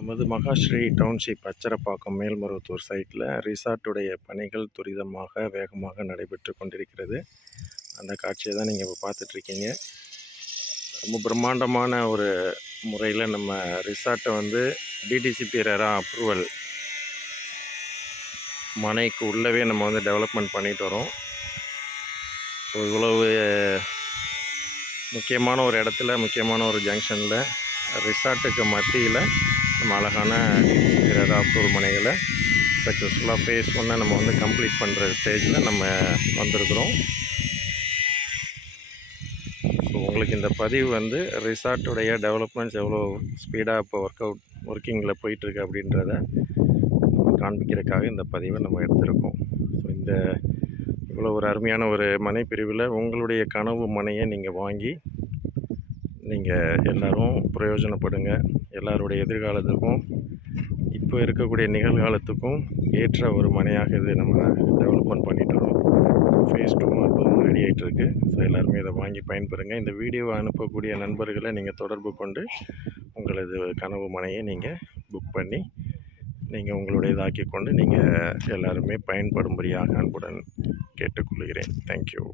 நமது மகாஸ்ரீ டவுன்ஷிப் அச்சரப்பாக்கம் மேல்மருவத்தூர் சைட்டில் ரிசார்ட்டுடைய பணிகள் துரிதமாக வேகமாக நடைபெற்று கொண்டிருக்கிறது. அந்த காட்சியை தான் நீங்கள் இப்போ பார்த்துட்ருக்கீங்க. ரொம்ப பிரம்மாண்டமான ஒரு முறையில் நம்ம ரிசார்ட்டை வந்து டிடிசிபி ரெரா அப்ரூவல் மனைக்கு உள்ளவே நம்ம வந்து டெவலப்மெண்ட் பண்ணிட்டு வரோம். ஸோ இவ்வளவு முக்கியமான ஒரு இடத்துல, முக்கியமான ஒரு ஜங்ஷனில் ரிசார்ட்டுக்கு மத்தியில் நம்ம அழகான டிடிசிபி ரெரா அப்ரூவல் மனைகளை சக்ஸஸ்ஃபுல்லாக ஃபேஸ் 1 நம்ம வந்து கம்ப்ளீட் பண்ணுற ஸ்டேஜில் நம்ம வந்திருக்கிறோம். ஸோ உங்களுக்கு இந்த பதிவு வந்து ரிசார்ட்டுடைய டெவலப்மெண்ட்ஸ் எவ்வளோ ஸ்பீடாக இப்போ ஒர்க்கிங்கில் போயிட்டுருக்கு அப்படின்றத காண்பிக்கிறதுக்காக இந்த பதிவை நம்ம எடுத்திருக்கோம். ஸோ இந்த இவ்வளோ ஒரு அருமையான ஒரு மனை பிரிவில் உங்களுடைய கனவு மனையை நீங்கள் வாங்கி நீங்கள் எல்லோரும் பிரயோஜனப்படுங்க. எல்லாருடைய எதிர்காலத்துக்கும் இப்போ இருக்கக்கூடிய நிகழ்காலத்துக்கும் ஏற்ற ஒரு மனையாக இது நம்ம டெவலப்மெண்ட் பண்ணிட்டு வரோம். ஃபேஸ் 2 அப்போது ரெடி ஆகிட்டுருக்கு. ஸோ எல்லாருமே இதை வாங்கி பயன்பெறுங்க. இந்த வீடியோவை அனுப்பக்கூடிய நண்பர்களை நீங்கள் தொடர்பு கொண்டு உங்களது கனவு மனையை நீங்கள் புக் பண்ணி நீங்கள் உங்களுடையதாக்கி கொண்டு நீங்கள் எல்லாருமே பயன்படும்படியாக அன்புடன் கேட்டுக்கொள்கிறேன். தேங்க்யூ.